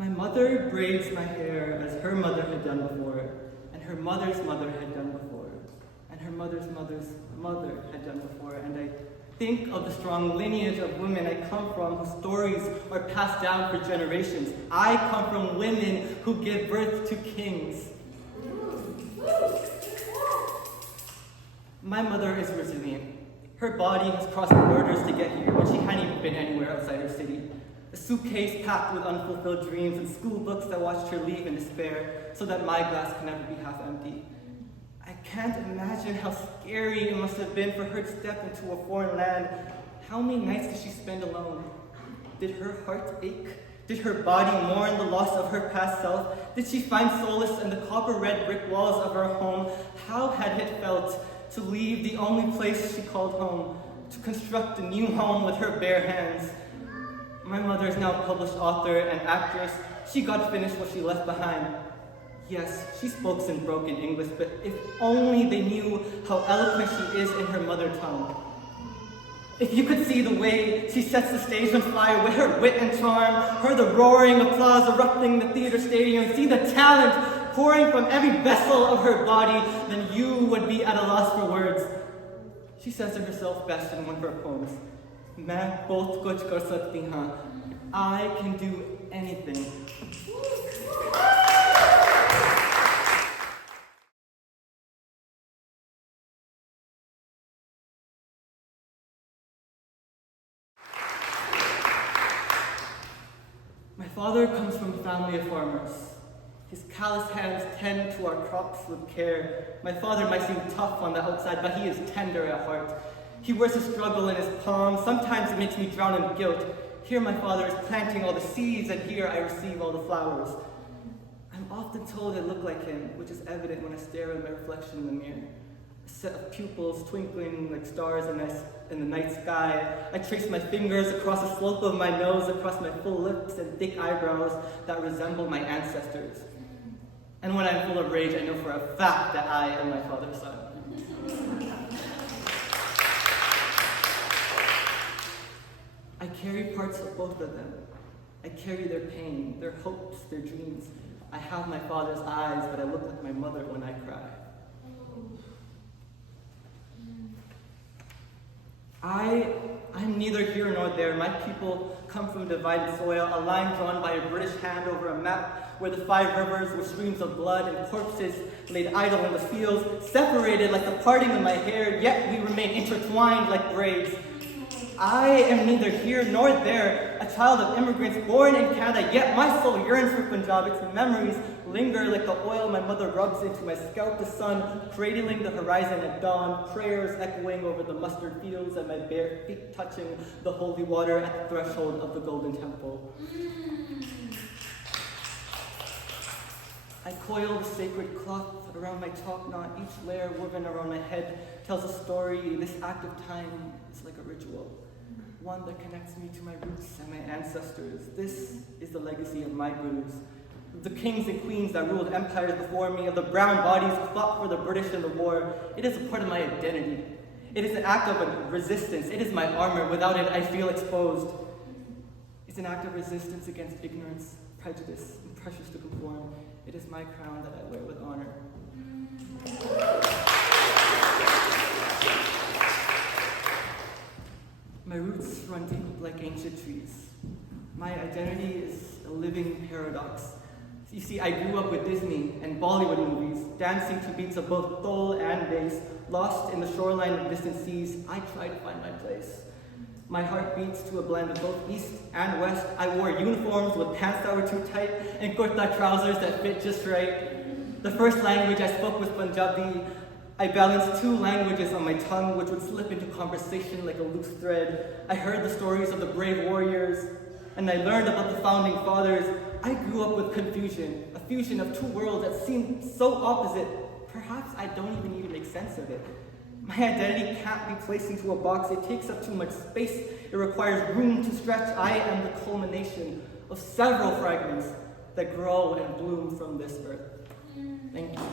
My mother braids my hair as her mother had done before, and her mother's mother had done before, and her mother's mother's mother had done before, and I think of the strong lineage of women I come from whose stories are passed down for generations. I come from women who give birth to kings. My mother is resilient. Her body has crossed borders to get here when she hadn't even been anywhere outside her city. A suitcase packed with unfulfilled dreams and school books that watched her leave in despair so that my glass can never be half empty. I can't imagine how scary it must have been for her to step into a foreign land. How many nights did she spend alone? Did her heart ache? Did her body mourn the loss of her past self? Did she find solace in the copper-red brick walls of her home? How had it felt to leave the only place she called home, to construct a new home with her bare hands? My mother is now a published author and actress. She got to finish what she left behind. Yes, she spoke in broken English, but if only they knew how eloquent she is in her mother tongue. If you could see the way she sets the stage on fire with her wit and charm, heard the roaring applause erupting the theater stadium, see the talent pouring from every vessel of her body, then you would be at a loss for words. She says to herself best in one of her poems, "Main bahut kuch kar sakti haan." I can do anything. My father comes from a family of farmers. His calloused hands tend to our crops with care. My father might seem tough on the outside, but he is tender at heart. He wears a struggle in his palms. Sometimes it makes me drown in guilt. Here my father is planting all the seeds, and here I receive all the flowers. I'm often told I look like him, which is evident when I stare at my reflection in the mirror. A set of pupils twinkling like stars in the night sky. I trace my fingers across the slope of my nose, across my full lips and thick eyebrows that resemble my ancestors. And when I'm full of rage, I know for a fact that I am my father's son. I carry parts of both of them. I carry their pain, their hopes, their dreams. I have my father's eyes, but I look like my mother when I cry. I'm neither here nor there. My people come from divided soil, a line drawn by a British hand over a map where the 5 rivers with streams of blood and corpses laid idle in the fields, separated like the parting of my hair, yet we remain intertwined like braids. I am neither here nor there, a child of immigrants born in Canada, yet my soul yearns for Punjab. Its memories linger like the oil my mother rubs into my scalp, the sun cradling the horizon at dawn, prayers echoing over the mustard fields, and my bare feet touching the holy water at the threshold of the golden temple. I coil the sacred cloth around my top knot. Each layer woven around my head tells a story. This act of time is like a ritual, one that connects me to my roots and my ancestors. This is the legacy of my gurus, the kings and queens that ruled empires before me, of the brown bodies who fought for the British in the war. It is a part of my identity. It is an act of resistance. It is my armor. Without it, I feel exposed. It's an act of resistance against ignorance, prejudice, and pressures to conform. It is my crown that I wear with honor. My roots run deep like ancient trees. My identity is a living paradox. You see, I grew up with Disney and Bollywood movies, dancing to beats of both dol and bass, lost in the shoreline of distant seas. I try to find my place. My heart beats to a blend of both East and West. I wore uniforms with pants that were too tight and kurta trousers that fit just right. The first language I spoke was Punjabi. I balanced 2 languages on my tongue, which would slip into conversation like a loose thread. I heard the stories of the brave warriors, and I learned about the founding fathers. I grew up with confusion, a fusion of 2 worlds that seemed so opposite. Perhaps I don't even need to make sense of it. My identity can't be placed into a box. It takes up too much space. It requires room to stretch. I am the culmination of several fragments that grow and bloom from this earth. Thank you.